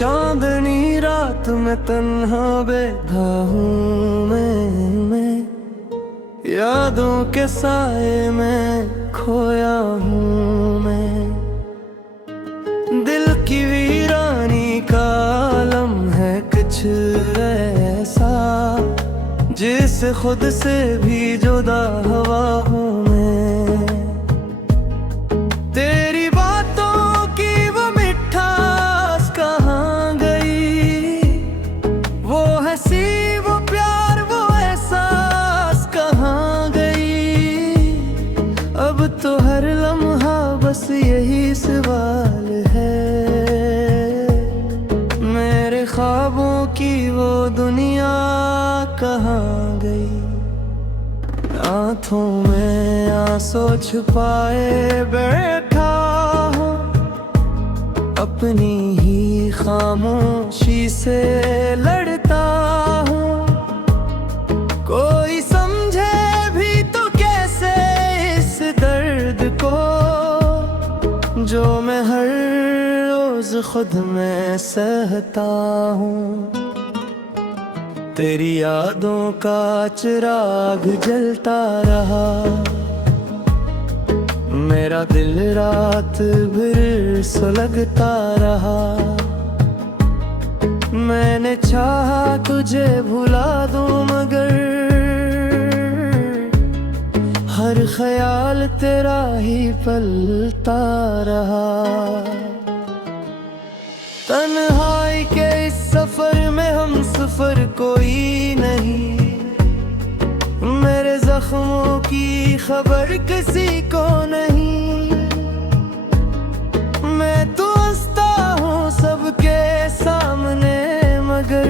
चांदनी रात में तन्हा बैठा हूँ मैं यादों के साए में खोया हूँ मैं। दिल की वीरानी का आलम है कुछ ऐसा जिससे खुद से भी जुदा हुआ हूँ मैं। तेरी बातों की वो मिठास कहाँ गई, वो हंसी वो प्यार वो एहसास कहाँ गई। अब तो हर लम्हा बस यही सवाल है, मेरे ख्वाबों की वो दुनिया कहाँ गई। आँखों में आंसू छुपाए बैठा हूँ, अपनी ही खामोशी से लड़ता हूँ। कोई समझे भी तो कैसे इस दर्द को, जो मैं हर रोज खुद में सहता हूँ। तेरी यादों का चिराग जलता रहा, मेरा दिल रात भर सुलगता रहा। मैंने चाहा तुझे भुला दूं मगर हर ख्याल तेरा ही पलता रहा। तन्हाई के इस सफर में हम सफर कोई नहीं, मेरे जख्मों की खबर किसी को नहीं। मैं तो हंसता हूँ सबके सामने मगर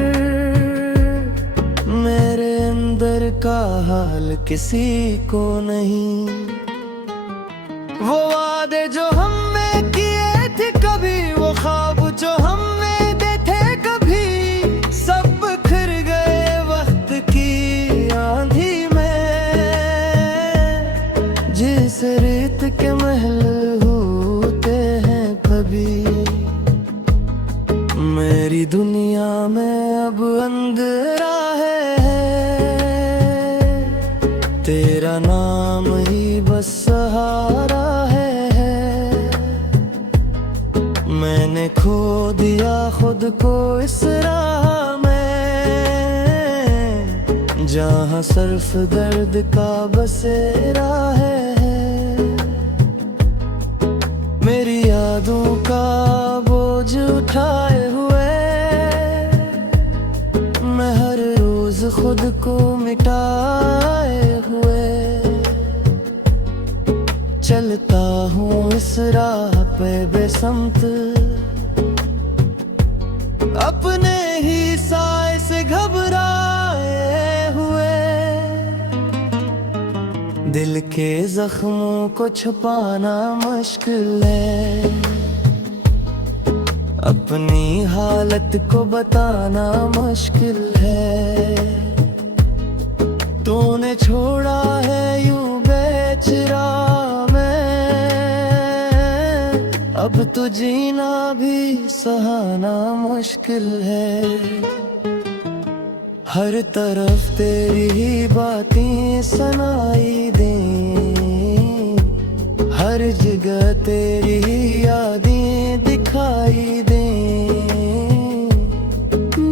मेरे अंदर का हाल किसी को नहीं। वो वादे जो हमने किए थे कभी, वो ख्वाब जो हमने देखे कभी, सब बिखर गए वक्त की आंधी में। जिस रेत के महल होते हैं कभी, मेरी दुनिया में अब अंधेरा है। तेरा नाम ही बस सहारा है। मैंने खो दिया खुद को इस राह में, जहाँ सिर्फ दर्द का बसेरा है। मेरी यादों का बोझ उठाए हुए मैं हर रोज खुद को मिटाए हुए चलता हूँ इस राह पे बेसमत, अपने ही साए से घबराए हुए। दिल के जख्मों को छुपाना मुश्किल है, अपनी हालत को बताना मुश्किल है। तूने छोड़ा है यूं बेचरा अब तो जीना भी सहाना मुश्किल है। हर तरफ तेरी ही बातें सुनाई दें, हर जगह तेरी ही यादें दिखाई दें।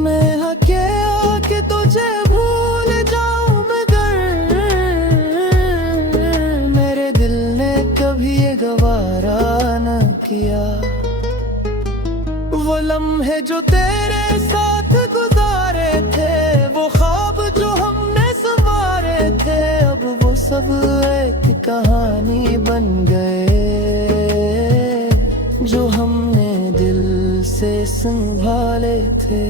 मैं हके आके तुझे भूल जाऊं मगर मेरे दिल ने कभी ये गवारा न किया। वो लम्हे जो तेरे साथ गुजारे थे, वो ख्वाब जो हमने संवारे थे, अब वो सब एक कहानी बन गए जो हमने दिल से संभाले थे।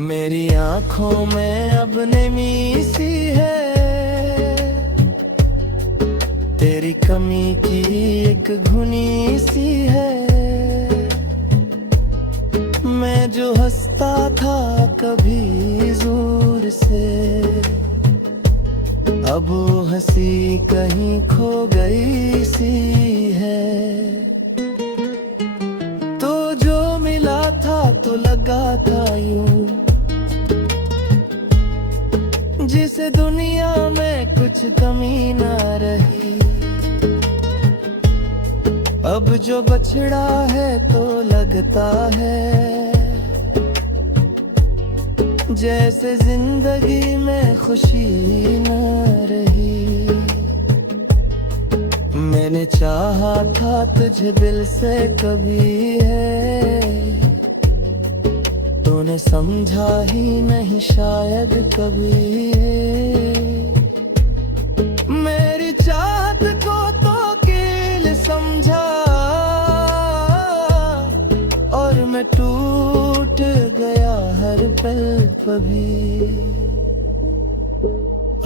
मेरी आंखों में अब नमी सी है, तेरी कमी की एक घुनी सी है। मैं जो हंसता था कभी जोर से, अब वो हंसी कहीं खो गई सी है। था तो लगा था यूं, जिसे दुनिया में कुछ कमी ना रही। अब जो बछड़ा है तो लगता है जैसे जिंदगी में खुशी न रही। मैंने चाहा था तुझे दिल से कभी है, तूने समझा ही नहीं शायद कभी है। मेरी चाहत को तो कील समझा और मैं टूट गया हर पल कभी।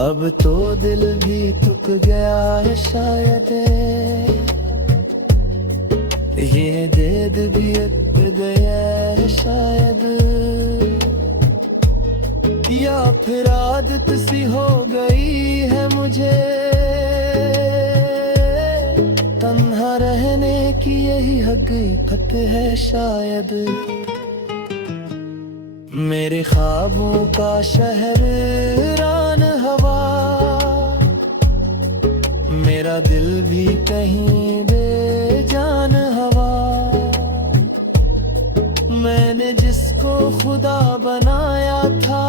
अब तो दिल भी थक गया है शायद, ये दर्द भी अट गया है शायद, या फिर आदत सी हो गई है मुझे तन्हा रहने की, यही हकीकत है शायद। मेरे ख्वाबों का शहर रान हवा, मेरा दिल भी कहीं बेजान हवा। मैंने जिसको खुदा बनाया था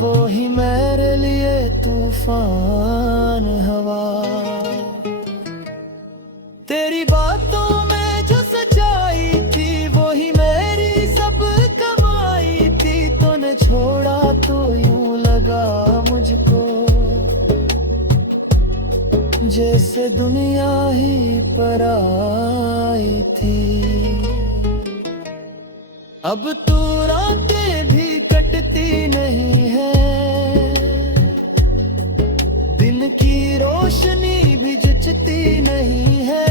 वो ही मेरे लिए तूफान हवा। तेरी बातों में जो सच्चाई थी वो ही मेरी सब कमाई थी। तूने छोड़ा तो यूं लगा मुझको जैसे दुनिया ही पराई थी। अब तू रातें भी कटती नहीं है, दिन की रोशनी भी जचती नहीं है।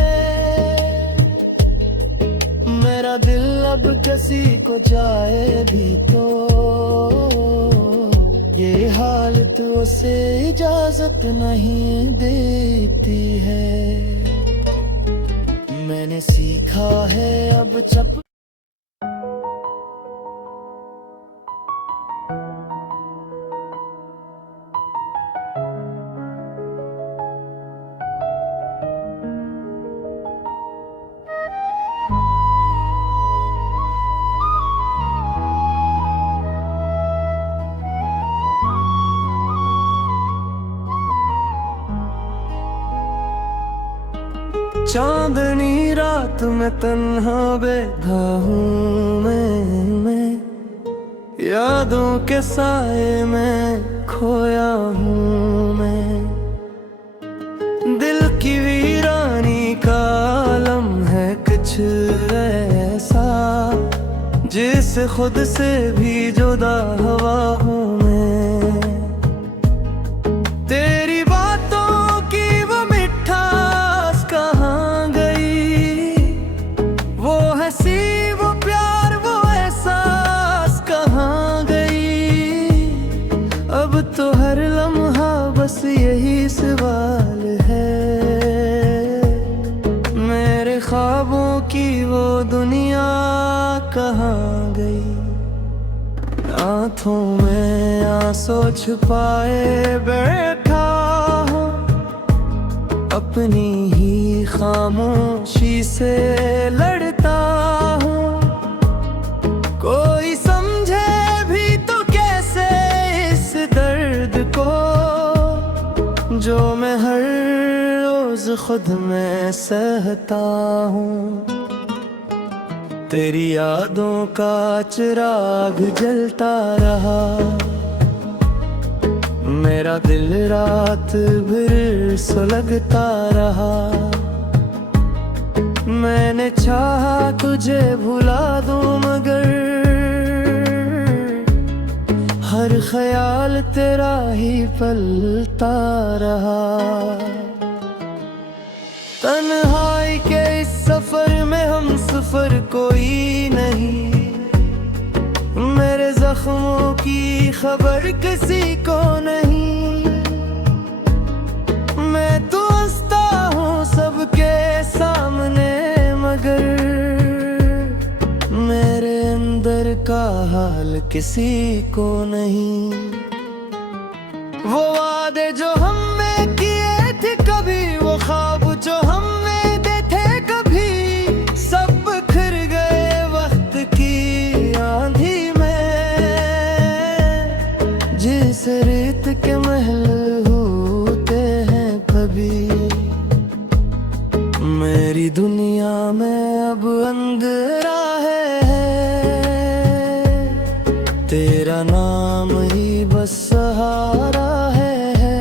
मेरा दिल अब किसी को जाए भी तो ये हालत उसे इजाजत नहीं देती है। मैंने सीखा है अब चप चांदनी रात में तन्हा बैठा हूँ मैं, यादों के साए में खोया हूँ मैं। दिल की वीरानी का आलम है कुछ ऐसा, जिस खुद से भी जुदा हवा हूँ मैं। तेरी बातों की वो मिठास कहाँ गई, वो हंसी वो प्यार वो एहसास कहाँ गई। अब तो हर लम्हा बस यही सवाल है, मेरे ख्वाबों की वो दुनिया कहाँ गई। आँखों में आंसू छुपाए बैठा हूँ, अपनी ही खामोशी से लड़ता हूँ। कोई समझे भी तो कैसे इस दर्द को, जो मैं हर रोज खुद में सहता हूँ। तेरी यादों का चिराग जलता रहा, मेरा दिल रात भर सुलगता रहा। मैंने चाहा तुझे भुला दूं मगर हर ख्याल तेरा ही पलता रहा। तन्हाई के इस सफर में हम सफर कोई नहीं, मेरे जख्मों की खबर किसी को नहीं। मैं तो हंसता हूँ सबके सामने मगर कदर का हाल किसी को नहीं। वो वादे जो हमने किए थे कभी, वो ख्वाब जो हमने देखे थे कभी, सब बिखर गए वक्त की आंधी में। जिस रेत के महल होते हैं कभी, मेरी दुनिया में अब अंधेरा है। तेरा नाम ही बस सहारा है।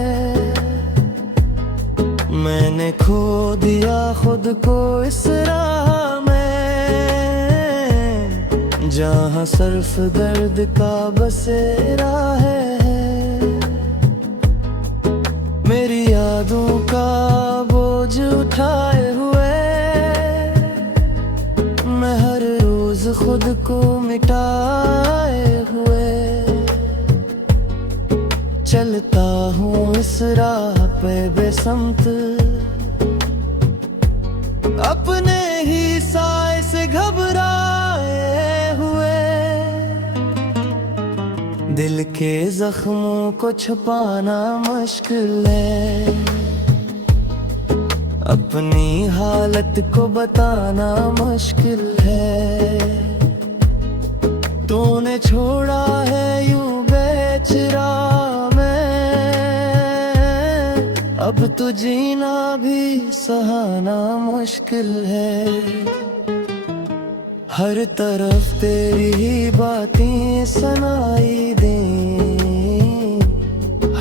मैंने खो दिया खुद को इस राह में, जहाँ सिर्फ दर्द का बसेरा है। मेरी यादों का बोझ उठाए हुए मैं हर रोज खुद को मिटाए हुए चलता हूँ इस राह पे बेसमत, अपने ही साए से घबराए हुए। दिल के जख्मों को छुपाना मुश्किल है, अपनी हालत को बताना मुश्किल है। तूने छोड़ा है यूं बेचरा मैं, अब तो जीना भी सहाना मुश्किल है। हर तरफ तेरी ही बातें सुनाई दें,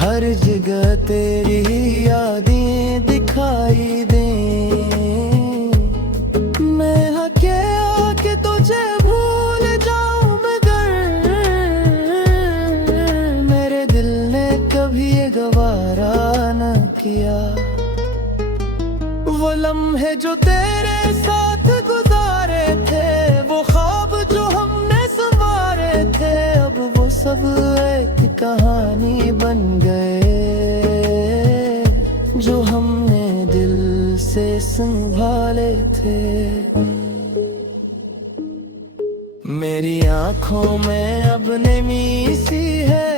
हर जगह तेरी ही यादें दिखाई दें। मैं हके आके तुझे भूल जाऊं मगर मेरे दिल ने कभी ये गवारा न किया। वो लम्हे जो तेरे साथ गुजारे थे, वो ख्वाब जो हमने संवारे थे, अब वो सब एक कहानी बन गए जो हमने दिल से संभाले थे। मेरी आंखों में अब नमी सी है,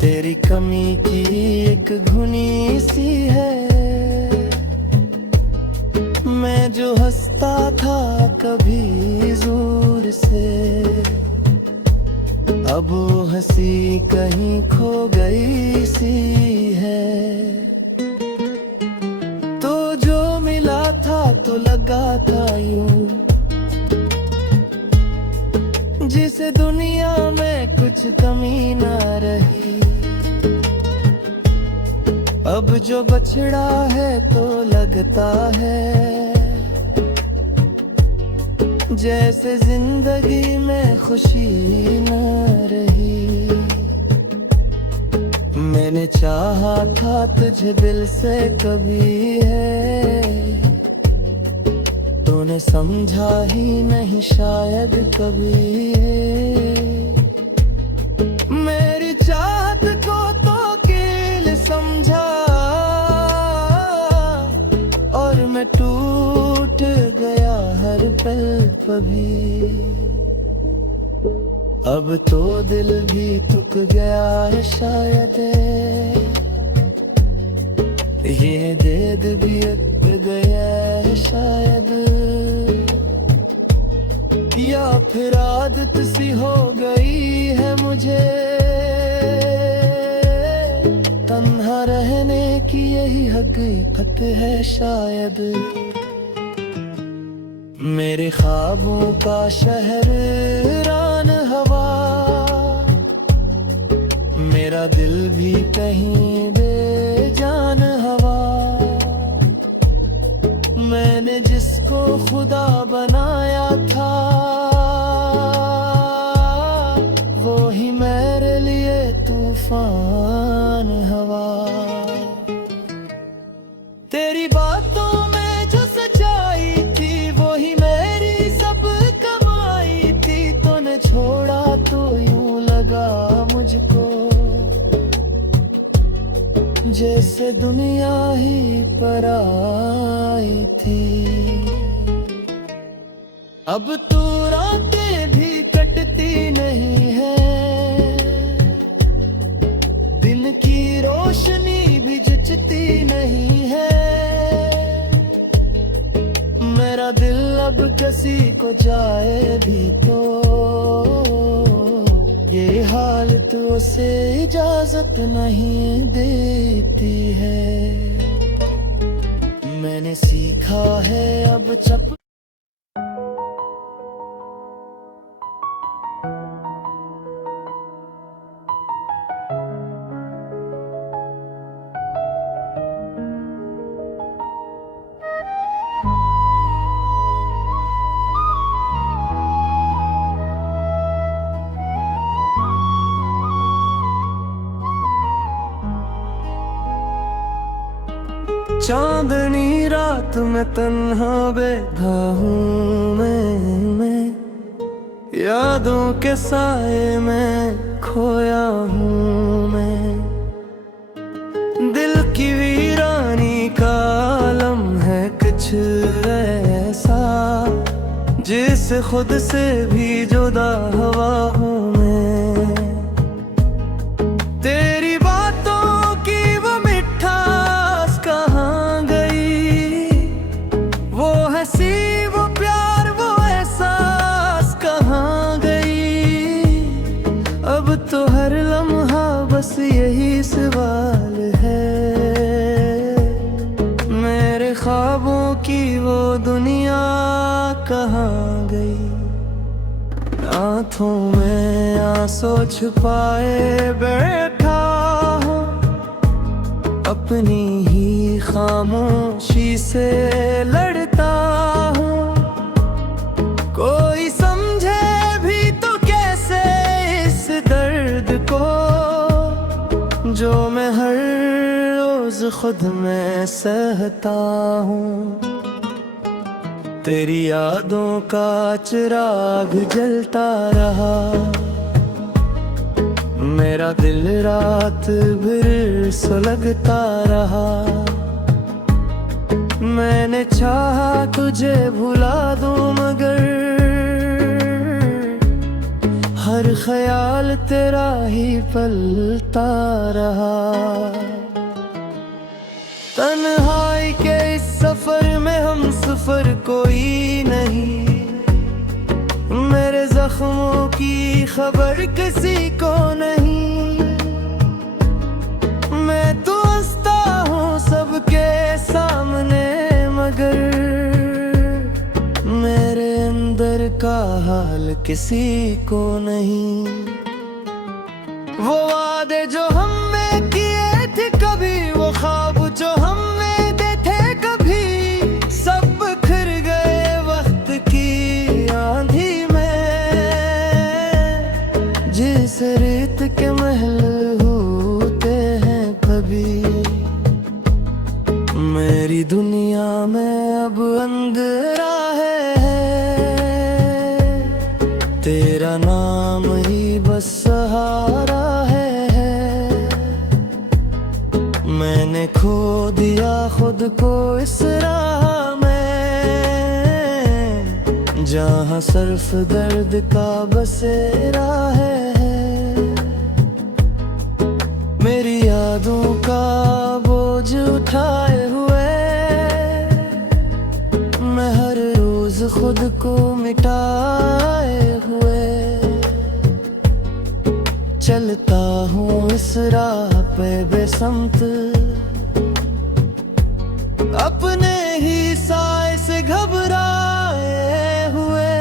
तेरी कमी की एक धुनी सी है। मैं जो हंसता था कभी जोर से, अब वो हंसी कहीं खो गई सी है। तो जो मिला था तो लगा था यूं, जिसे दुनिया में कुछ कमी ना रही। अब जो बछड़ा है तो लगता है जैसे जिंदगी में खुशी न रही। मैंने चाहा था तुझे दिल से कभी है, तूने समझा ही नहीं शायद कभी है। मेरी चाहत को तो कील समझा और मैं टूट गया हर पल कभी। अब तो दिल भी थक गया है शायद, ये दर्द भी अट गया है शायद, या फिर आदत सी हो गई है मुझे तन्हा रहने की, यही हकीकत है शायद। मेरे ख्वाबों का शहर रान हवा, मेरा दिल भी कहीं बेजान हवा। मैंने जिसको खुदा बनाया था, वो ही मेरे लिए तूफान हवा। तेरी बातों में जो सच्चाई थी, वो ही मेरी सब कमाई थी। तूने छोड़ा तो यूं लगा मुझको जैसे दुनिया ही पराई थी। अब तू रातें भी कटती नहीं है, दिन की रोशनी भी जचती नहीं है। मेरा दिल अब किसी को जाए भी तो ये हालत उसे इजाजत नहीं देती है। मैंने सीखा है अब चप चांदनी रात में तन्हा बैठा हूँ मैं यादों के साए में खोया हूँ मैं। दिल की वीरानी का आलम है कुछ ऐसा, जिससे खुद से भी जुदा हुआ हूँ मैं। तेरी बातों की वो मिठास कहाँ गई, वो हंसी वो प्यार वो एहसास कहाँ गई। अब तो हर लम्हा बस यही सवाल है, मेरे ख्वाबों की वो दुनिया कहाँ गई। आँखों में आंसू छुपाए बैठा हूँ, अपनी ही खामोशी से लड़ता हूँ। कोई समझे भी तो कैसे इस दर्द को, जो मैं हर रोज खुद में सहता हूँ। तेरी यादों का चिराग जलता रहा, मेरा दिल रात भर सुलगता रहा। मैंने चाहा तुझे भुला दूं मगर हर ख्याल तेरा ही पलता रहा। तन्हाई के इस सफर में हम सफर कोई नहीं, मेरे जख्मों की खबर किसी को नहीं। मैं तो हंसता हूँ सबके सामने मगर मेरे अंदर का हाल किसी को नहीं। वो वादे जो हमने किए थे कभी, वो ख्वाब जो हमने देखे कभी, सब बिखर गए वक्त की आंधी में। जिस रेत के महल होते हैं कभी, मेरी दुनिया में अब अंधेरा है। तेरा नाम ही बस सहारा है। मैंने खो दिया खुद को इस राह में, जहाँ सिर्फ दर्द का बसेरा है। मेरी यादों का बोझ उठाए हुए मैं हर रोज खुद को मिटाए हुए चलता हूँ इस राह पे बेसमत, अपने ही साए से घबराए हुए।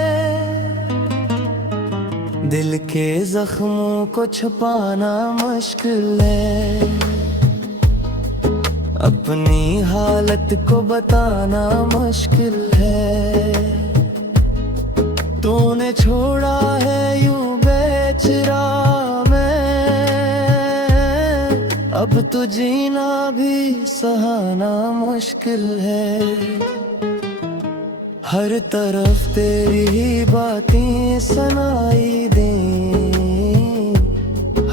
दिल के जख्मों को छुपाना मुश्किल है, अपनी हालत को बताना मुश्किल है। तूने छोड़ा है यूं बेचरा मैं, अब तो जीना भी सहाना मुश्किल है। हर तरफ तेरी ही बातें सुनाई दें,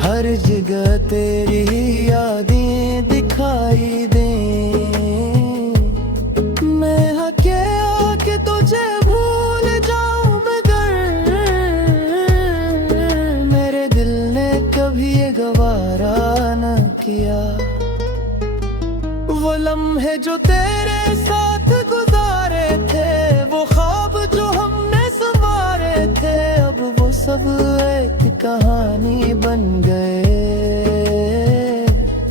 हर जगह तेरी ही यादें दिखाई दें। मैं हके आके तुझे भूल जाऊं, लम्हे जो तेरे साथ गुजारे थे, वो ख्वाब जो हमने संवारे थे, अब वो सब एक कहानी बन गए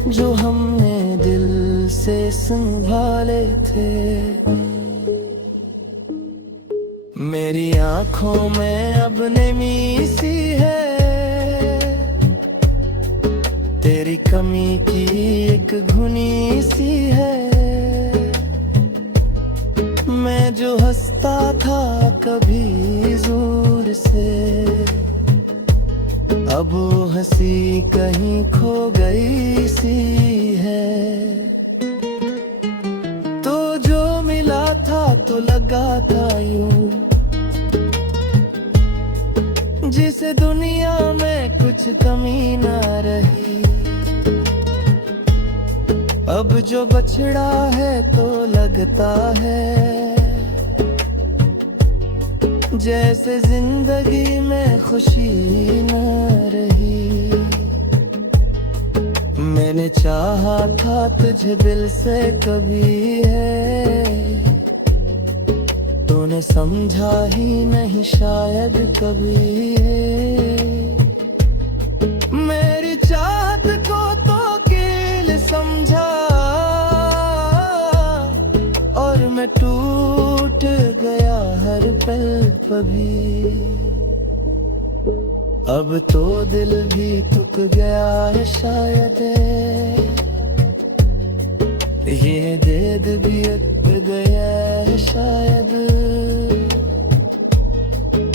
जो हमने दिल से संभाले थे। मेरी आंखों में अब नमी सी है, तेरी कमी की एक घुनी सी है। मैं जो हंसता था कभी जोर से, अब वो हंसी कहीं खो गई सी है। तो जो मिला था तो लगा था यूं, जिसे दुनिया में कुछ कमी ना रही। अब जो बछड़ा है तो लगता है जैसे जिंदगी में खुशी न रही। मैंने चाहा था तुझे दिल से कभी है, तूने समझा ही नहीं शायद कभी है। मेरी चाहत को तो कील समझा और मैं टूट गया हर पल कभी। अब तो दिल भी थक गया है शायद, ये दर्द भी अट गया है शायद,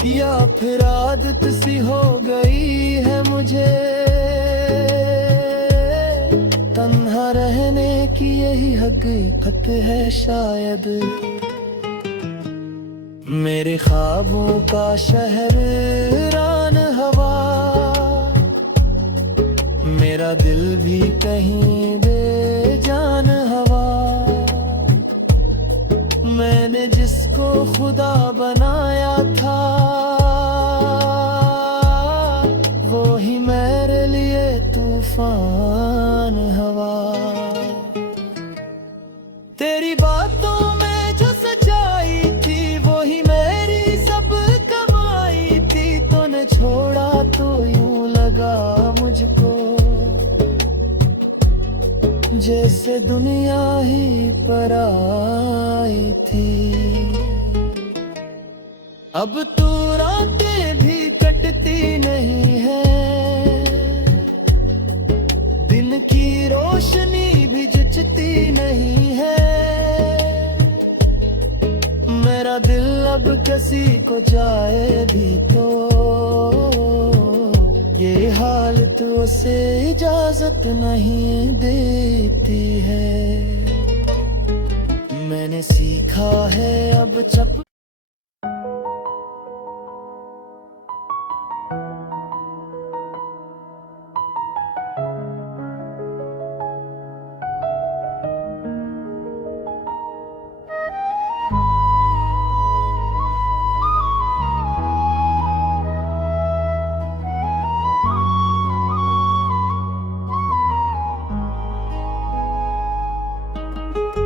या फिर आदत सी हो गई है मुझे तन्हा रहने की, यही हकीकत है शायद। मेरे ख्वाबों का शहर रान हवा, मेरा दिल भी कहीं बेजान हवा। मैंने जिसको खुदा बनाया था, वो ही मेरे लिए तूफान हवा। तेरी बातों में जो सच्चाई थी, वो ही मेरी सब कमाई थी। तूने छोड़ा तो यूं लगा मुझको जैसे दुनिया ही पराई थी। अब तू रातें भी कटती नहीं है, दिन की रोशनी भी जचती नहीं है। मेरा दिल अब किसी को जाए भी तो ये हालत उसे इजाजत नहीं देती है। मैंने सीखा है अब चप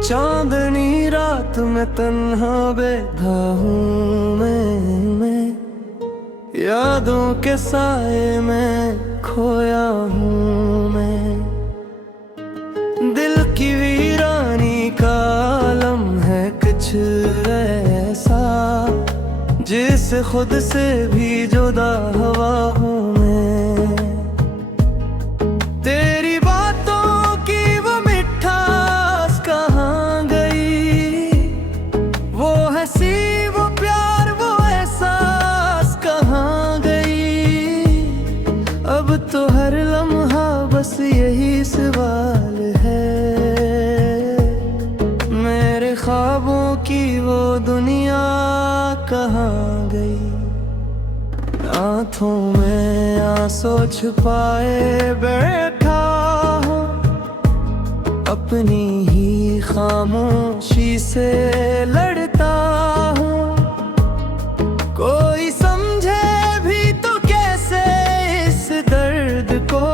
चांदनी रात में तन्हा बैठा हूँ मैं, यादों के साए में खोया हूँ मैं। दिल की वीरानी का आलम है कुछ ऐसा, जिससे खुद से भी जुदा हुआ हूँ मैं। तेरी बातों की वो मिठास कहाँ गई, वो हंसी वो प्यार वो एहसास कहाँ गई। अब तो हर लम्हा बस यही सवाल है, मेरे ख्वाबों की वो दुनिया कहाँ गई। आँखों में आंसू छुपाए बैठा हूँ, अपनी ही खामोशी से लड़ता हूँ। कोई समझे भी तो कैसे इस दर्द को,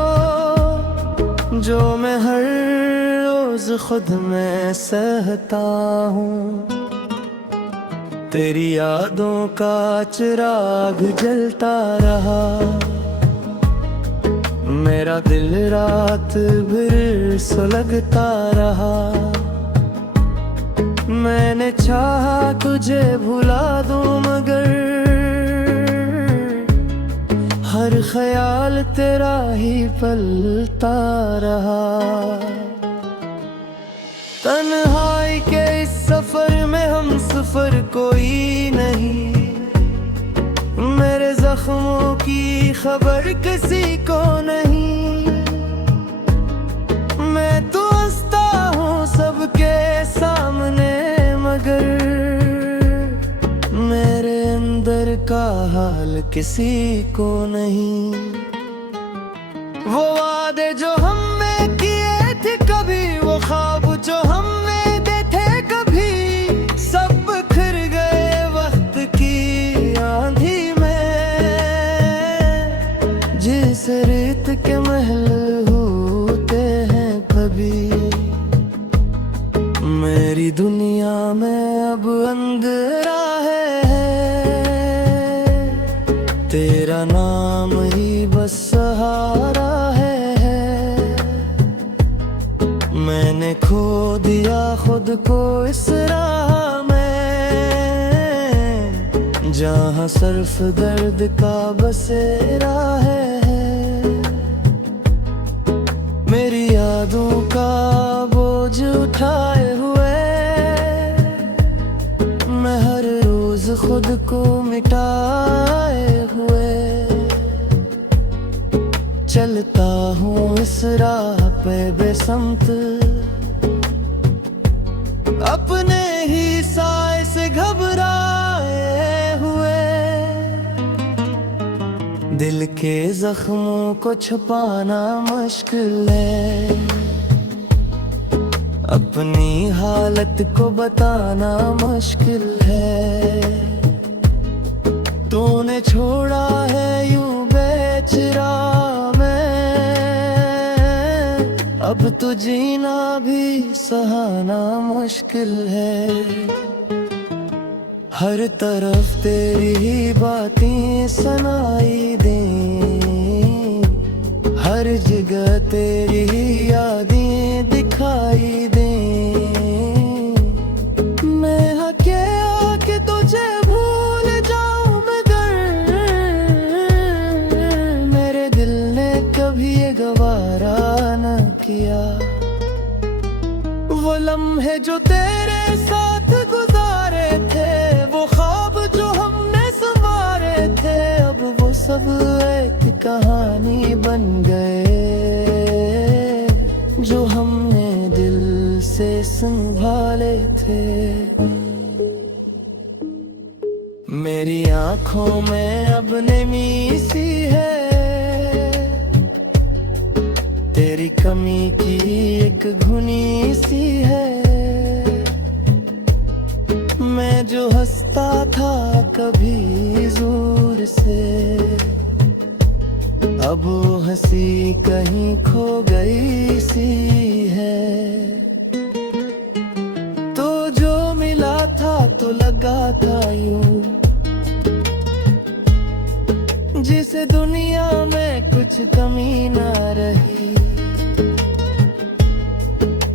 जो मैं हर रोज खुद मैं सहता हूँ। तेरी यादों का चिराग जलता रहा, मेरा दिल रात भर सुलगता रहा। मैंने चाहा तुझे भुला दूं मगर हर ख्याल तेरा ही पलता रहा। तन्हाई के इस सफर में हम सफर कोई नहीं, मेरे जख्मों की खबर किसी को नहीं। मैं तो हंसता हूँ सबके सामने मगर मेरे अंदर का हाल किसी को नहीं। वो वादे जो हमने किए थे कभी, वो ख्वाब जो हमने देखे कभी, सब बिखर गए वक्त की आंधी में। जिस रेत के महल होते हैं कभी, मेरी दुनिया में अब अंधेरा है। तेरा नाम ही बस सहारा है। मैंने खो दिया खुद को इस राह में, जहाँ सिर्फ दर्द का बसेरा है। मेरी यादों का बोझ उठाए हुए मैं हर रोज खुद को मिटाए हुए चलता हूँ इस राह पे बेसमत, अपने ही साए से घबराए हुए। दिल के जख्मों को छुपाना मुश्किल है, अपनी हालत को बताना मुश्किल है। तूने छोड़ा है यूं बेचरा मैं, अब तो जीना भी सहाना मुश्किल है। हर तरफ तेरी ही बातें सुनाई दें, हर जगह तेरी ही यादें दिखाई दें। मैं हके आके तुझे भूल जाऊं मगर मेरे दिल ने कभी ये गवारा न किया। वो लम्हे जो तेरे साथ गुजारे थे, वो ख्वाब जो हमने संवारे थे, अब वो सब एक कहानी बन गए जो हमने दिल से संभाले थे। मेरी आंखों में अब नमी सी है, तेरी कमी की एक घुनी सी है। मैं जो हंसता था कभी जोर से, अब वो हंसी कहीं खो गई सी है। तो जो मिला था तो लगा था यूं, जिसे दुनिया में कुछ कमी ना रही।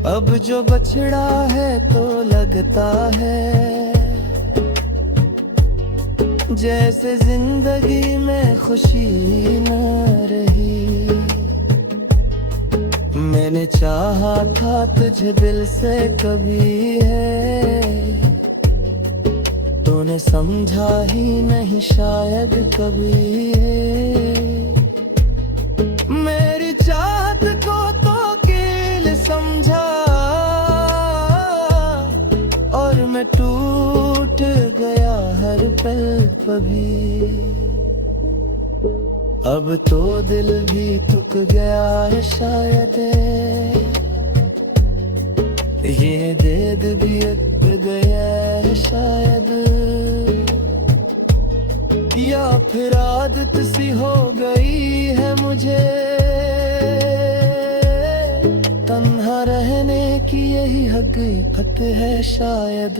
अब जो बछड़ा है तो लगता है जैसे जिंदगी में खुशी न रही। मैंने चाहा था तुझे दिल से कभी है, तूने समझा ही नहीं शायद कभी है। मेरी चाहत को तो कील समझा और मैं टूट गया हर पल कभी। अब तो दिल भी थक गया है शायद, ये दर्द भी अक गया है शायद, या फिर आदत सी हो गई है मुझे तन्हा रहने कि यही हकीकत है शायद।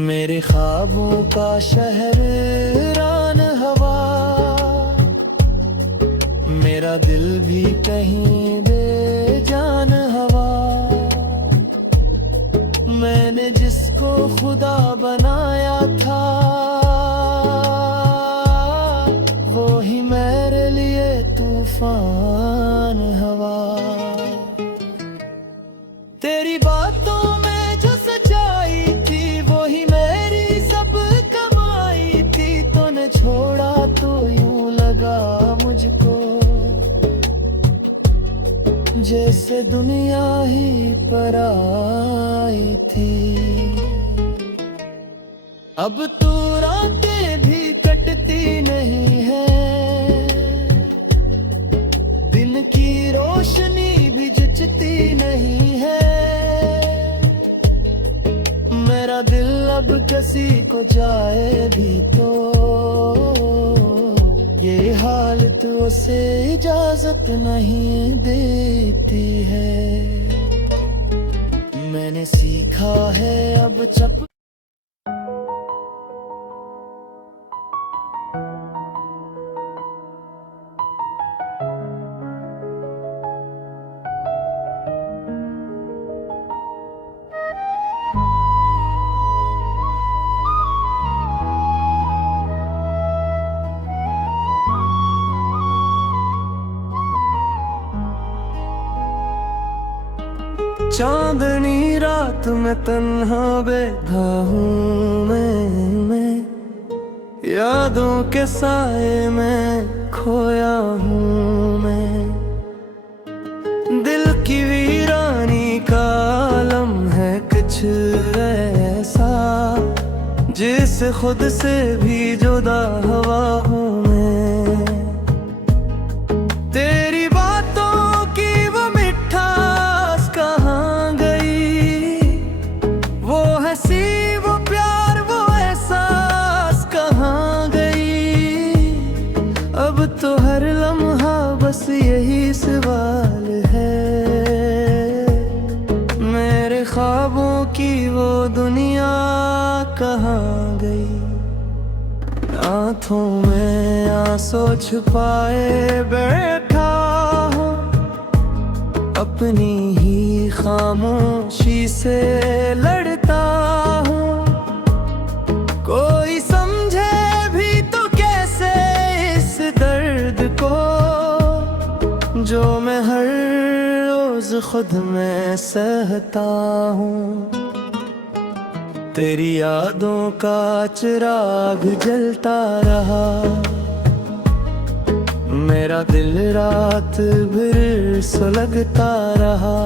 मेरे ख्वाबों का शहर रान हवा, मेरा दिल भी कहीं बेजान हवा। मैंने जिसको खुदा बनाया था, वो ही मेरे लिए तूफान हवा। तेरी बातों में जो सच्चाई थी, वो ही मेरी सब कमाई थी। तूने छोड़ा तो यूं लगा मुझको, जैसे दुनिया ही पराई थी। अब तू रातें भी कटती नहीं है, दिन की रोशनी भी जचती नहीं है। मेरा दिल अब किसी को जाए भी तो, ये हालत उसे इजाजत नहीं देती है। मैंने सीखा है अब चप चांदनी रात में तन्हा बैठा हूँ मैं, यादों के साए में खोया हूँ मैं। दिल की वीरानी का आलम है कुछ ऐसा, जिससे खुद से भी जुदा हुआ हूँ मैं। तेरी बातों की वो मिठास कहाँ गई, वो हंसी वो प्यार वो एहसास कहाँ गई। अब तो हर लम्हा बस यही सवाल है, मेरे ख्वाबों की वो दुनिया कहाँ गई। आँखों में आंसू छुपाए बैठा हूँ, अपनी ही खामोशी से लड़ता हूँ। कोई समझे भी तो कैसे इस दर्द को, जो मैं हर रोज खुद में सहता हूँ। तेरी यादों का चिराग जलता रहा, मेरा दिल रात भर सुलगता रहा।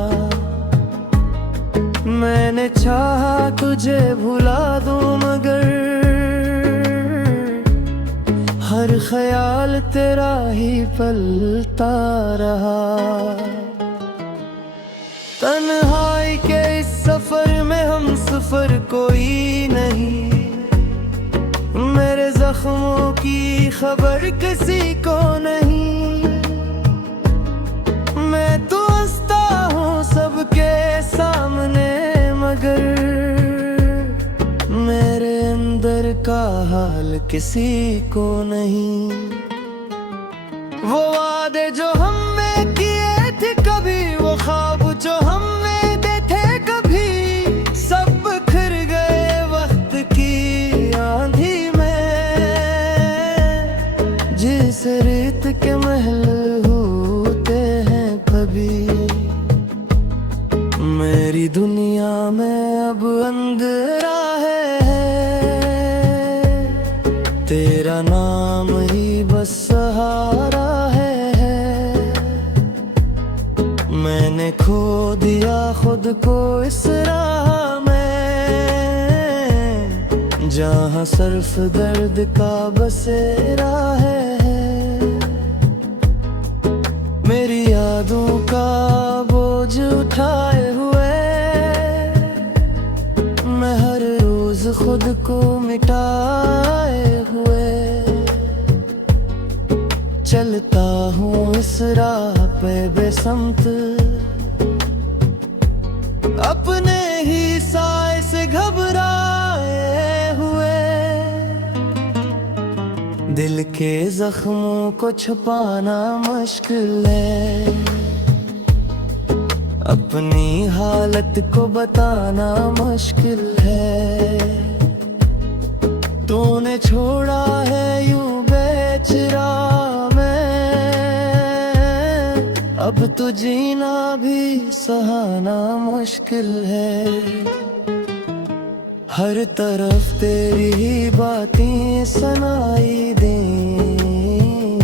मैंने चाहा तुझे भुला दूं मगर हर ख्याल तेरा ही पलता रहा। तन्हाई के इस सफर में हम सफर कोई नहीं, मेरे जख्मों की खबर किसी को नहीं। मैं तो हंसता हूँ सबके सामने मगर मेरे अंदर का हाल किसी को नहीं। वो वादे जो हमने किए थे कभी, वो ख्वाब जो हमने देखे कभी, सब बिखर गए वक्त की आंधी में। जिस रेत के महल होते हैं कभी, मेरी दुनिया में अब अंधेरा है। तेरा नाम ही बस सहारा है। मैंने खो दिया खुद को इस राह में, जहाँ सिर्फ दर्द का बसेरा है। मेरी यादों का बोझ उठाए हुए मैं हर रोज खुद को मिटाए हुए चलता हूँ इस राह पे बेसमत। अपने ही साए से घबराए हुए। दिल के जख्मों को छुपाना मुश्किल है, अपनी हालत को बताना मुश्किल है। तूने छोड़ा है यूं बेचरा मैं, अब तो जीना भी सहाना मुश्किल है। हर तरफ तेरी ही बातें सुनाई दें,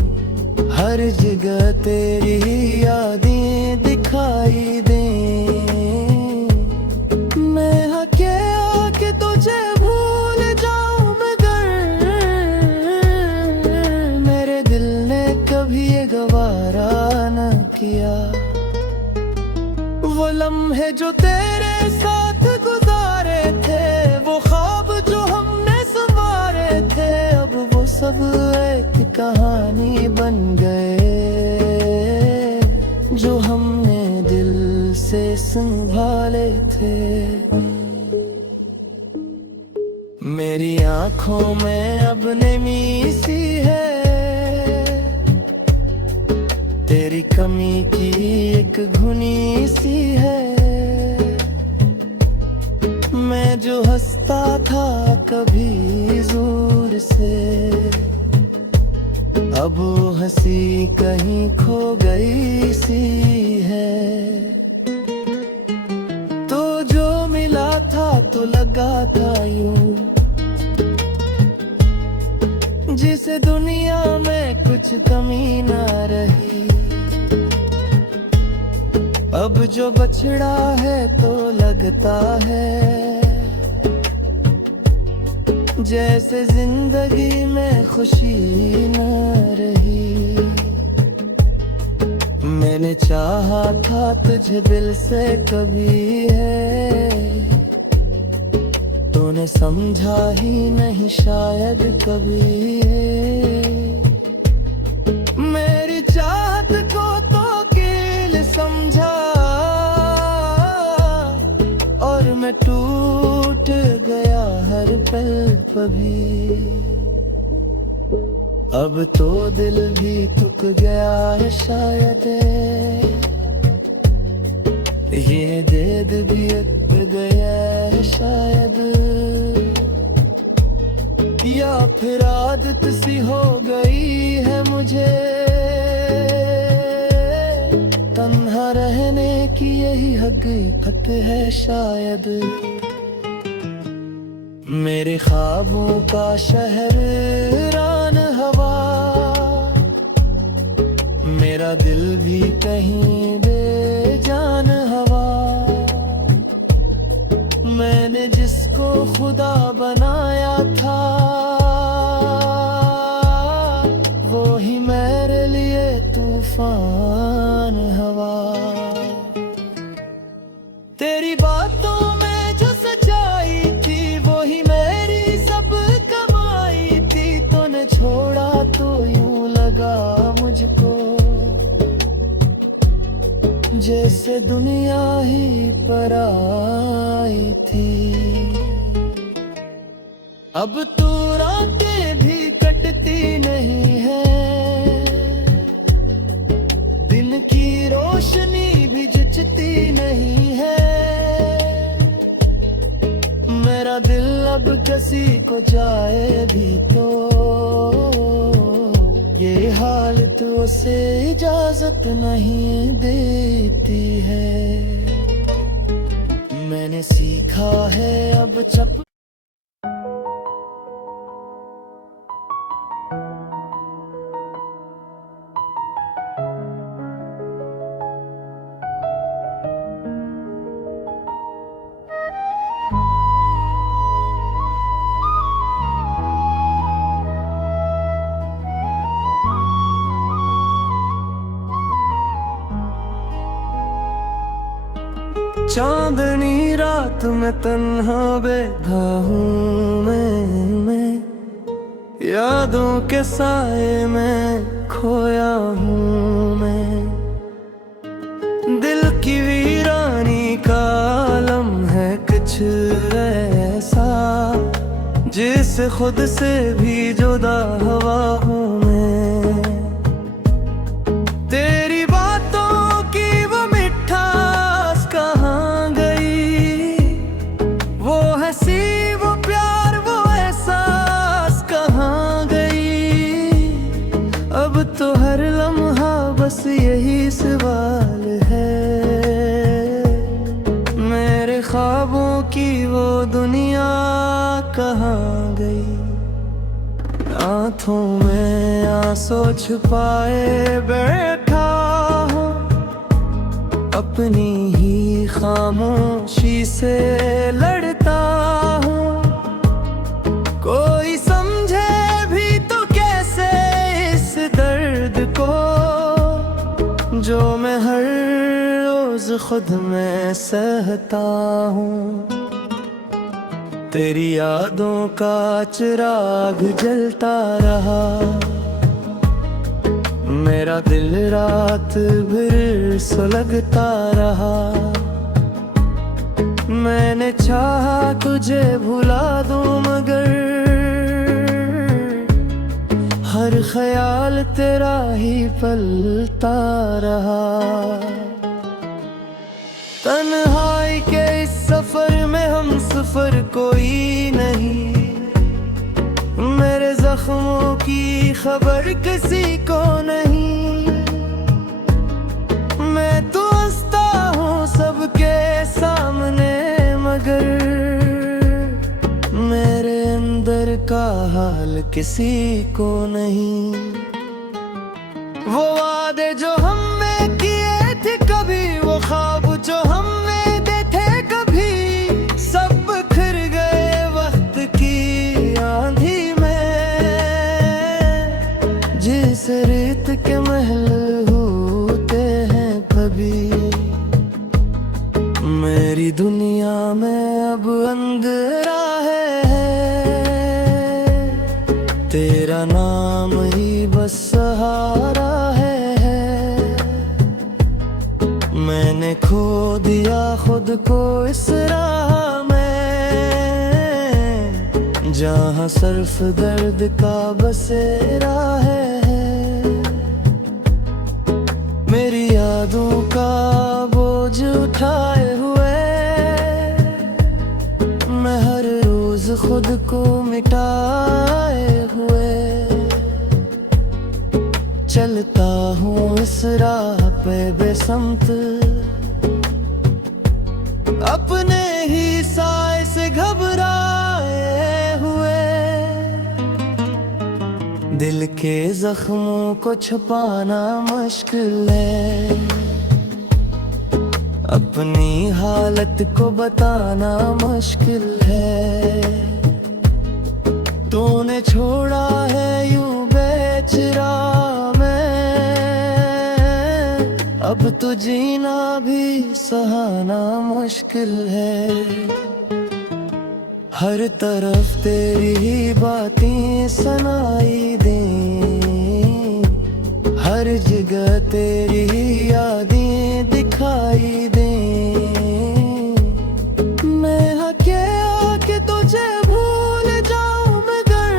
हर जगह तेरी ही यादें दिखाई दें। मैं हके आके तुझे भूल जाऊं मगर मेरे दिल ने कभी ये गवारा न किया। वो लम्हे जो तेरे साथ गुजारे थे, वो ख्वाब जो हमने संवारे थे, अब वो सब एक कहानी बन गए जो हमने दिल से संभाले थे। मेरी आंखों में अब नमी सी है, तेरी कमी की एक घुनी सी है। मैं जो हंसता था कभी जोर से, अब वो हंसी कहीं खो गई सी है। तो जो मिला था तो लगा था यूं, जिसे दुनिया में कुछ कमी ना रही। अब जो बछड़ा है तो लगता है जैसे जिंदगी में खुशी न रही। मैंने चाहा था तुझे दिल से कभी है, तूने समझा ही नहीं शायद कभी है। मेरी चाहत को तो कील समझा और मैं टूट गया हर पल कभी। अब तो दिल भी थक गया है शायद, ये दर्द भी अटक गया है शायद, या फिर आदत सी हो गई है मुझे तन्हा रहने की, यही हकीकत है शायद। मेरे ख्वाबों का शहर रान हवा, मेरा दिल भी कहीं बेजान हवा। मैंने जिसको खुदा बनाया था, वो ही मेरे लिए तूफान हवा। तेरी बातों में जो सच्चाई थी, वो ही मेरी सब कमाई थी। तूने छोड़ा तो यूं लगा मुझको जैसे दुनिया ही पराई थी। अब तू रातें भी कटती नहीं है, दिन की रोशनी भी जचती नहीं है। मेरा दिल अब किसी को जाए भी तो ये हालत उसे इजाजत नहीं देती है। मैंने सीखा है अब चप चांदनी रात में तन्हा बैठा हूँ मैं यादों के साए में खोया हूँ मैं। दिल की वीरानी का जैसे खुद से भी जुदा हवा हूँ मैं। तेरी बातों की वो मिठास कहाँ गई, वो हंसी वो प्यार वो एहसास कहाँ गई। अब तो हर लम्हा बस यही सवाल है, मेरे ख्वाबों की वो दुनिया कहाँ गई। आँखों में आंसू छुपाए बैठा हूँ, अपनी ही खामोशी से लड़ता हूँ। कोई समझे भी तो कैसे इस दर्द को, जो मैं हर रोज खुद में सहता हूँ। तेरी यादों का चिराग जलता रहा, मेरा दिल रात भर सुलगता रहा। मैंने चाहा तुझे भुला दूं मगर हर ख्याल तेरा ही पलता रहा। तन्हाई के इस सफर में हम सफर कोई नहीं, मेरे जख्मों की खबर किसी को नहीं। मैं तो हंसता हूँ सबके सामने मगर मेरे अंदर का हाल किसी को नहीं। वो वादे जो हमने किए थे कभी, वो ख्वाब जो हमने देखे कभी, सब बिखर गए वक्त की आंधी में। जिस रेत के महल होते हैं कभी, मेरी दुनिया में अब अंधेरा है। तेरा नाम ही बस सहारा है। मैंने खो दिया खुद को इस राह में, जहाँ सिर्फ दर्द का बसेरा है। मेरी यादों का बोझ उठाए हुए मैं हर रोज खुद को मिटाए हुए चलता हूँ इस राह पे बेसमत, अपने ही साए से घबराए हुए। दिल के जख्मों को छुपाना मुश्किल है, अपनी हालत को बताना मुश्किल है। तूने छोड़ा है यूं बेचरा मैं, अब तो जीना भी सहाना मुश्किल है। हर तरफ तेरी ही बातें सुनाई दें, हर जगह तेरी ही यादें दिखाई दें। मैं हके आके तुझे भूल जाऊं मगर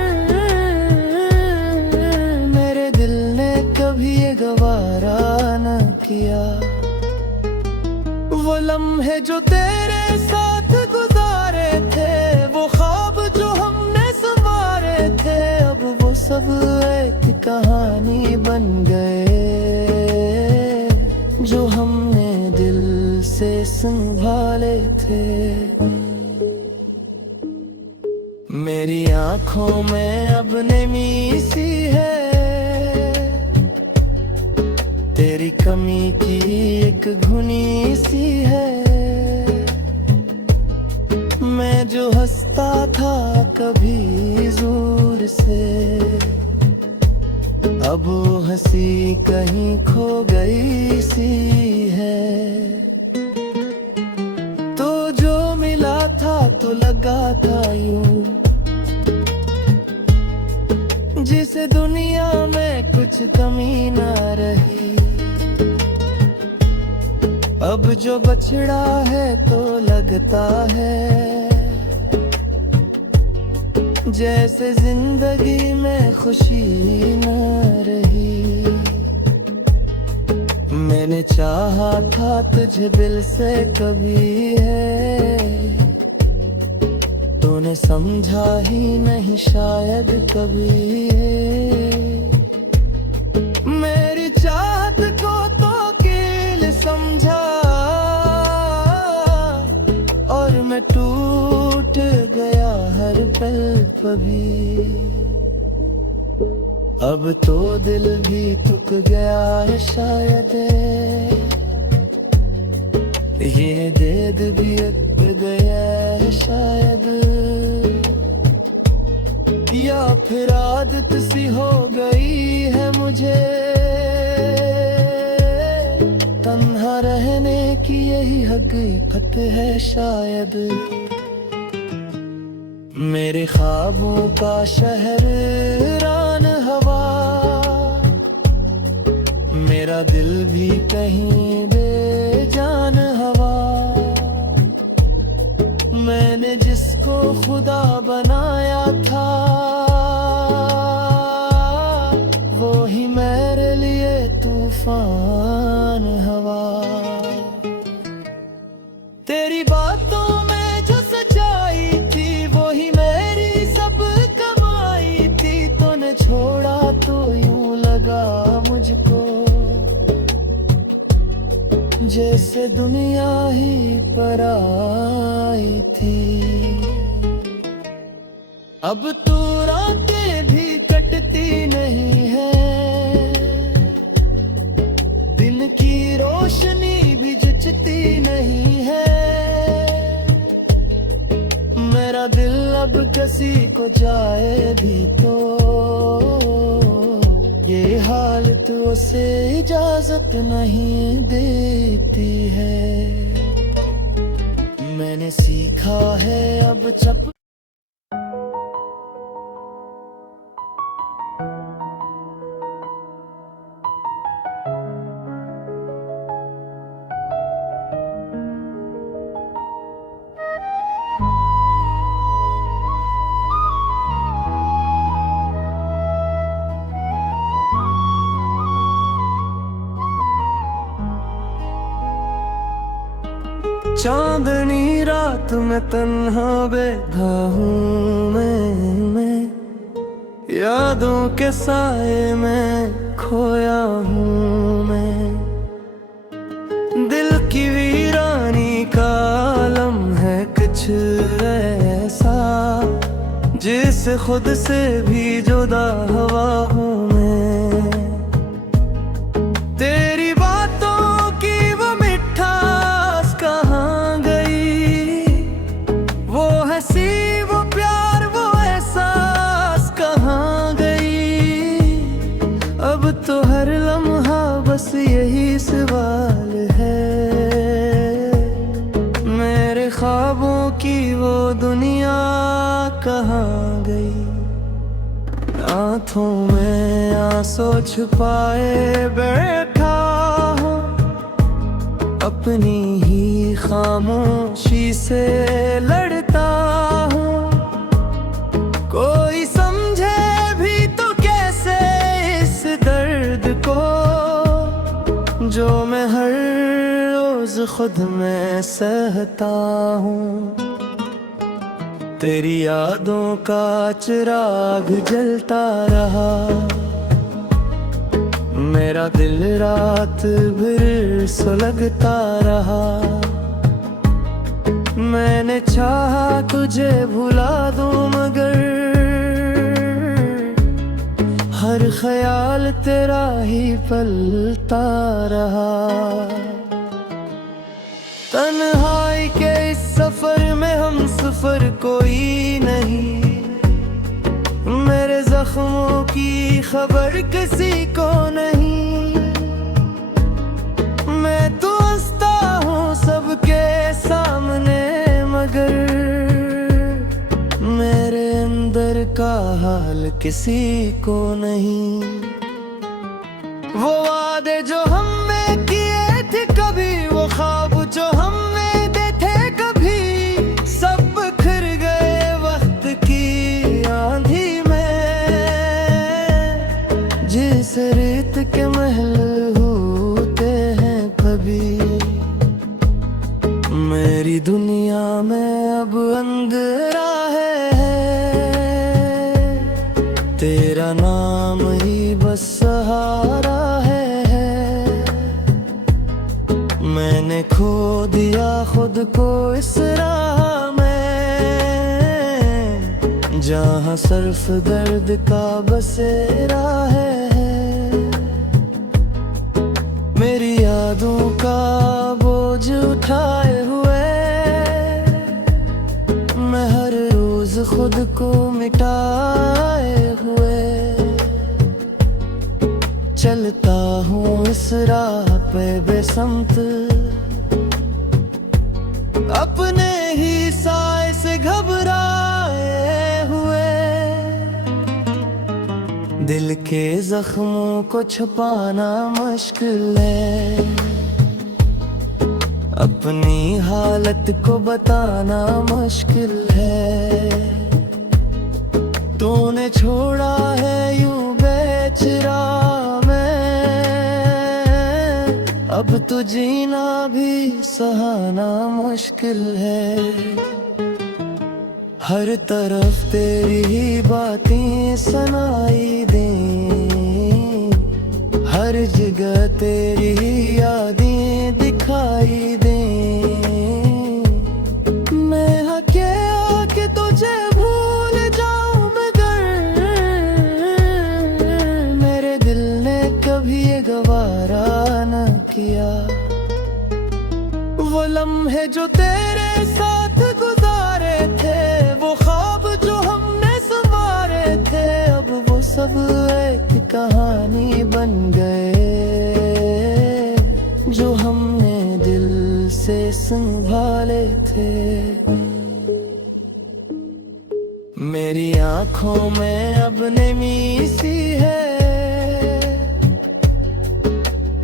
मेरे दिल ने कभी ये गवारा न किया। वो लम्हे जो तेरे साथ गुजारे थे, वो ख्वाब जो हमने संवारे थे, अब वो सब एक कहानी बन गए जो हमने दिल से संभाले थे। मेरी आंखों में अब नमी सी है, तेरी कमी की एक घुनी सी है। मैं जो हंसता था कभी जोर से, अब वो हंसी कहीं खो गई सी है। तो जो मिला था तो लगा था यूं, जिसे दुनिया में कुछ कमी ना रही। अब जो बछड़ा है तो लगता है जैसे जिंदगी में खुशी न रही। मैंने चाहा था तुझे दिल से कभी है, तूने समझा ही नहीं शायद कभी है। मेरी चाहत को तो कील समझा और मैं टूट गया हर पल कभी। अब तो दिल भी थक गया है शायद, ये दर्द भी अटक गया है शायद, या फिर आदत सी हो गई है मुझे तन्हा रहने की, यही हकीकत है शायद। मेरे ख्वाबों का शहर रान हवा, मेरा दिल भी कहीं बेजान हवा। मैंने जिसको खुदा बनाया था वो ही मेरे लिए तूफान हवा। तेरी बातों में जो सच्चाई थी वो ही मेरी सब कमाई थी। तूने छोड़ा तो यूं लगा मुझको जैसे दुनिया ही पराई थी। अब तू रातें भी कटती नहीं है, दिन की रोशनी भी जचती नहीं है। मेरा दिल अब किसी को जाए भी तो ये हालत उसे इजाजत नहीं देती है। मैंने सीखा है अब चप चांदनी रात में तन्हा बैठा हूँ मैं, यादों के साए में खोया हूँ मैं। दिल की वीरानी का आलम है कुछ ऐसा, जिससे खुद से भी जुदा हुआ हूँ मैं। तेरी बातों की वो मिठास कहाँ गई, वो हंसी वो प्यार वो एहसास कहाँ गई। अब तो हर लम्हा बस यही सवाल है, मेरे ख्वाबों की वो दुनिया कहाँ गई। आँखों में आंसू छुपाए बैठा हूँ, अपनी ही खामोशी से लड़ता हूँ। कोई समझे भी तो कैसे इस दर्द को, जो मैं हर रोज खुद में सहता हूँ। तेरी यादों का चिराग जलता रहा, मेरा दिल रात भर सुलगता रहा। मैंने चाहा तुझे भुला दूं मगर हर ख्याल तेरा ही पलता रहा। तन्हाई के इस सफर में हम सफर कोई नहीं, मेरे जख्मों की खबर किसी को नहीं। मैं तो हंसता हूँ सबके सामने मगर मेरे अंदर का हाल किसी को नहीं। वो वादे जो हमने किए थे कभी, वो ख्वाब जो हमने देखे कभी, सब बिखर गए वक्त की महल होते हैं कभी। मेरी दुनिया में अब अंधेरा है, तेरा नाम ही बस सहारा है। मैंने खो दिया खुद को इस राह में, जहाँ सिर्फ दर्द का बसेरा है। मेरी यादों का बोझ उठाए हुए मैं हर रोज खुद को मिटाए हुए चलता हूँ इस राह पे बेसमत, अपने ही साए से घबराए हुए। दिल के जख्मों को छुपाना मुश्किल है, अपनी हालत को बताना मुश्किल है। तूने छोड़ा है यूं बेचरा मैं, अब तो जीना भी सहाना मुश्किल है। हर तरफ तेरी ही बातें सुनाई दें, हर जगह तेरी ही यादें दिखाई दें। मैं हके आके तुझे भूल जाऊं मगर मेरे दिल ने कभी ये गवारा न किया। वो लम्हे जो तेरे साथ गुजारे थे, वो ख्वाब जो हमने संवारे थे, अब वो सब एक कहानी बन गए जो हमने दिल से संभाले थे। मेरी आंखों में अब नमी सी है,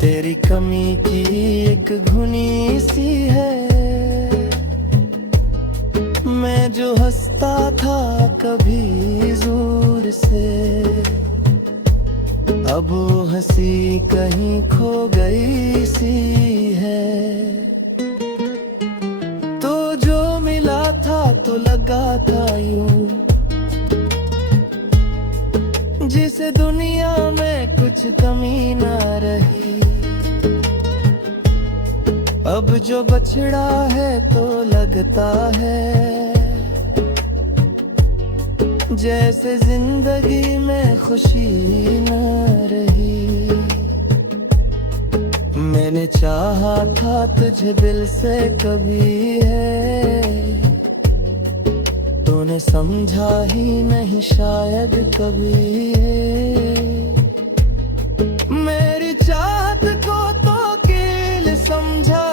तेरी कमी की एक घुनी सी है। मैं जो हंसता था कभी जोर से, अब वो हंसी कहीं खो गई सी है। तो जो मिला था तो लगा था यूं, जिसे दुनिया में कुछ कमी ना रही। अब जो बछड़ा है तो लगता है जैसे जिंदगी में खुशी न रही। मैंने चाहा था तुझे दिल से कभी है, तूने समझा ही नहीं शायद कभी है। मेरी चाहत को तो कील समझा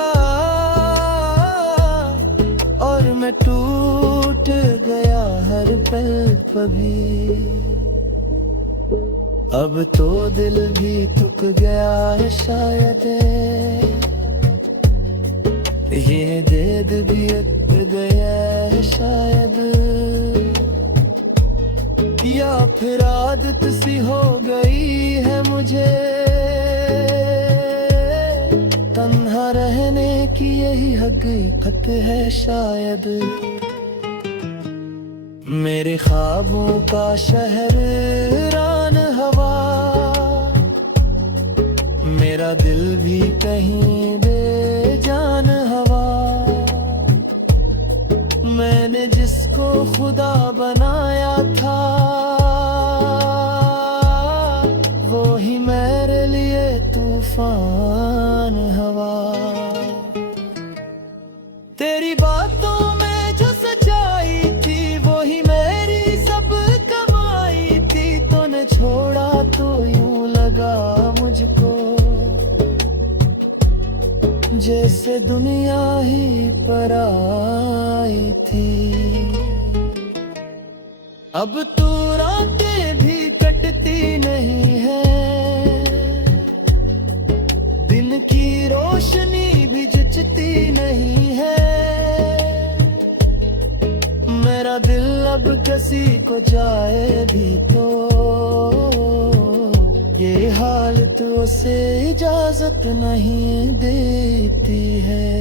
और मैं टूट गया हर पल कभी। अब तो दिल भी थक गया है शायद, ये दर्द भी उतर गया है शायद, या फिर आदत सी हो गई है मुझे तन्हा रहने की, यही हकीकत है शायद। मेरे ख्वाबों का शहर रान हवा, मेरा दिल भी कहीं बेजान हवा। मैंने जिसको खुदा बनाया था, वो ही मेरे लिए तूफान हवा। तेरी बातों में जो सच्चाई थी, वो ही मेरी सब कमाई थी। तूने छोड़ा तो यूं लगा मुझको जैसे दुनिया ही पराई थी। अब तू रातें भी कटती नहीं है, दिन की रोशनी भी जचती नहीं है। मेरा दिल अब किसी को जाए भी तो ये हाल तो उसे इजाजत नहीं देती है।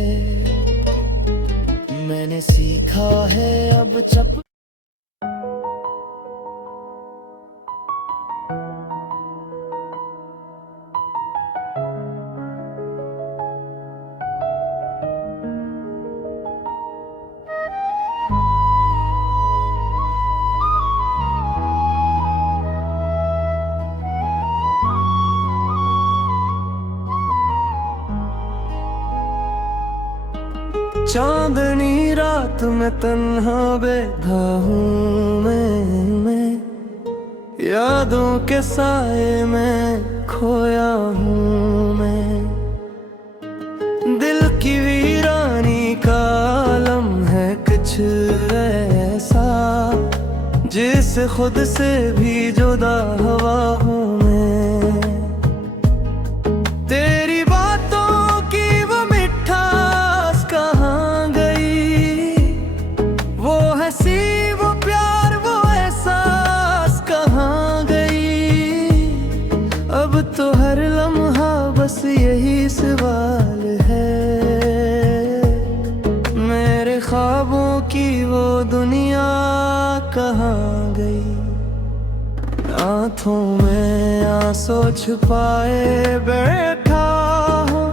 मैंने सीखा है अब चप चांदनी रात में तन्हा बैठा हूँ मैं यादों के साए में खोया हूँ मैं। दिल की वीरानी का आलम है कुछ ऐसा जिससे खुद से भी जुदा हुआ हूँ मैं। तेरी बातों की वो मिठास कहाँ गई, वो हंसी वो प्यार वो एहसास कहाँ गई। अब तो हर लम्हा बस यही सवाल है, मेरे ख्वाबों की वो दुनिया कहाँ गई। आँखों में आंसू छुपाए बैठा हूँ,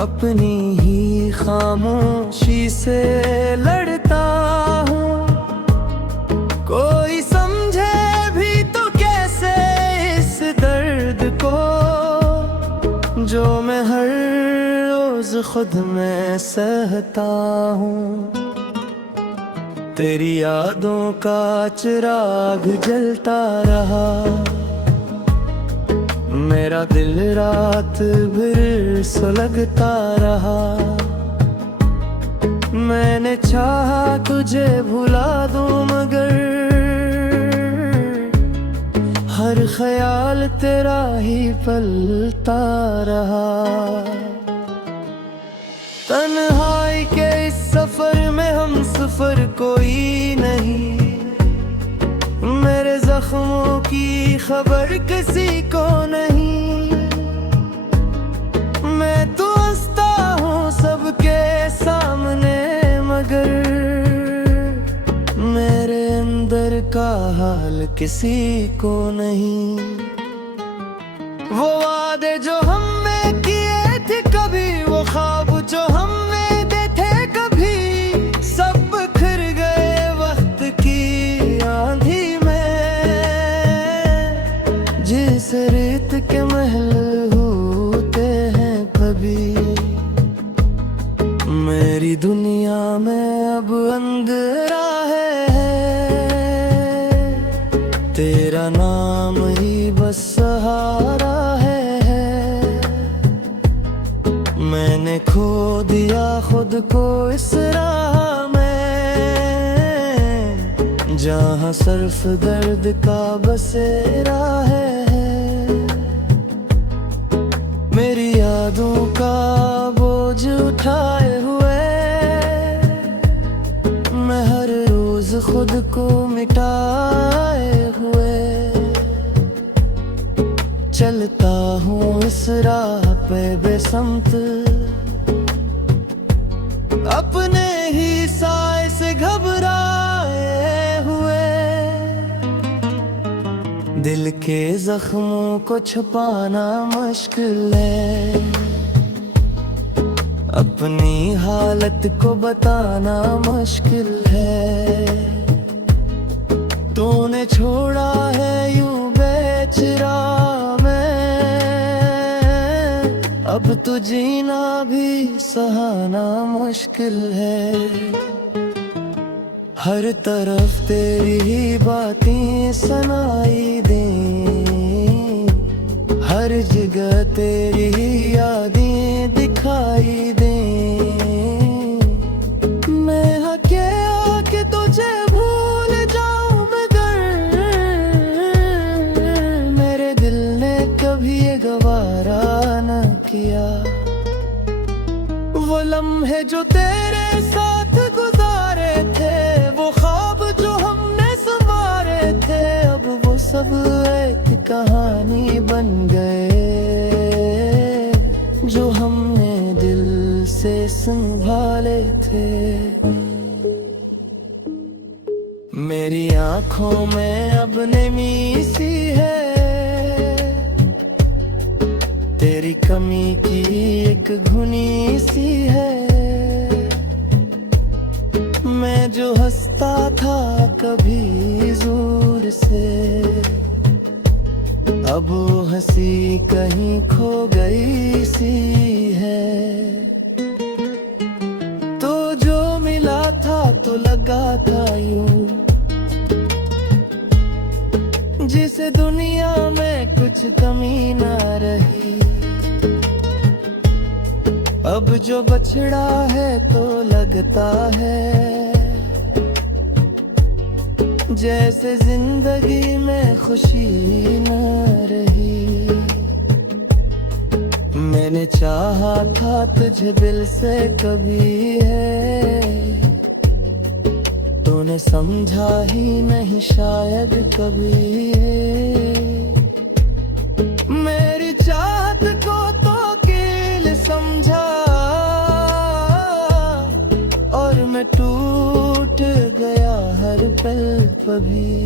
अपनी ही खामोशी से लड़ता हूँ। कोई समझे भी तो कैसे इस दर्द को, जो मैं हर रोज खुद में सहता हूँ। तेरी यादों का चिराग जलता रहा, मेरा दिल रात भर सुलगता रहा। मैंने चाहा तुझे भुला दूं मगर हर ख्याल तेरा ही पलता रहा। तन्हाई के इस सफर में हम सफर कोई नहीं, मेरे जख्मों की खबर किसी को नहीं। मैं तो हंसता हूँ सबके सामने मगर मेरे अंदर का हाल किसी को नहीं। वो वादे जो हमने किए थे कभी, वो ख्वाब जो हमने देखे कभी, सब बिखर गए वक्त की आंधी में। जिस रेत के महल होते हैं कभी, मेरी दुनिया में अब अंधेरा है। तेरा नाम ही बस सहारा है। मैंने खो दिया खुद को इस राह में, जहाँ सिर्फ दर्द का बसेरा है। मेरी यादों का बोझ उठाए हुए मैं हर रोज खुद को मिटाए हुए चलता हूँ इस राह पे बेसमत, अपने ही साए से घबराए हुए। दिल के जख्मों को छुपाना मुश्किल है, अपनी हालत को बताना मुश्किल है। तूने छोड़ा है यूं बेचरा मैं, अब तो जीना भी सहाना मुश्किल है। हर तरफ तेरी ही बातें सुनाई दें, हर जगह तेरी ही यादें दिखाई दें। मैं हके आके तुझे भूल जाऊं मगर मेरे दिल ने कभी ये गवारा न किया। वो लम्हे जो तेरे साथ गुजारे थे, वो ख्वाब जो हमने संवारे थे, अब वो सब एक कहानी बन गए। संभाले थे। मेरी आंखों में अब नमी सी है, तेरी कमी की एक घुनी सी है। मैं जो हंसता था कभी जोर से, अब वो हंसी कहीं खो गई सी है। तो जो मिला था तो लगा था यूं, जिसे दुनिया में कुछ कमी ना रही। अब जो बछड़ा है तो लगता है जैसे जिंदगी में खुशी न रही। मैंने चाहा था तुझे दिल से कभी है, तूने समझा ही नहीं शायद कभी है। मेरी चाहत को तो कील समझा और मैं टूट गया हर पल पभी।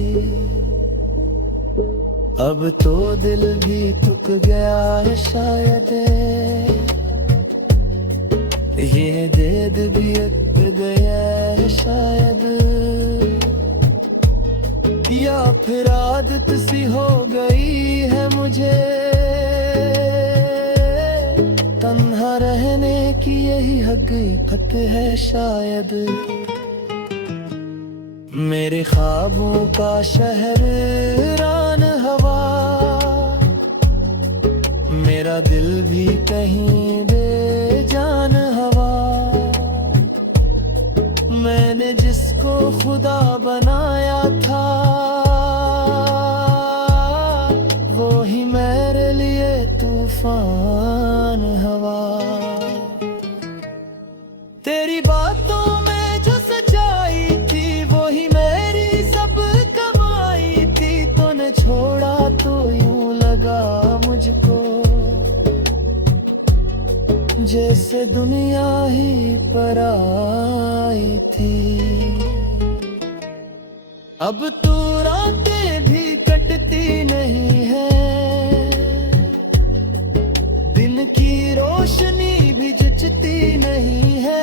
अब तो दिल भी थक गया है शायद, ये दर्द भी अट गया है शायद, या फिर आदत सी हो गई है मुझे तन्हा रहने की, यही हकीकत है शायद। मेरे ख्वाबों का शहर रान हवा, मेरा दिल भी कहीं बेजान हवा। मैंने जिसको खुदा बनाया था वो ही मेरे लिए तूफान हवा। तेरी बातों में जो सच्चाई थी वो ही मेरी सब कमाई थी। तूने छोड़ा तो यूं लगा मुझको जैसे दुनिया ही पराई थी। अब तू रातें भी कटती नहीं है, दिन की रोशनी भी जचती नहीं है।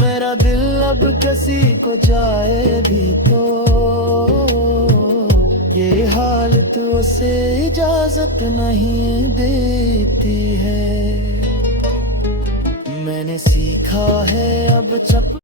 मेरा दिल अब किसी को जाए भी तो ये हालत उसे इजाजत नहीं देती है। मैंने सीखा है अब चप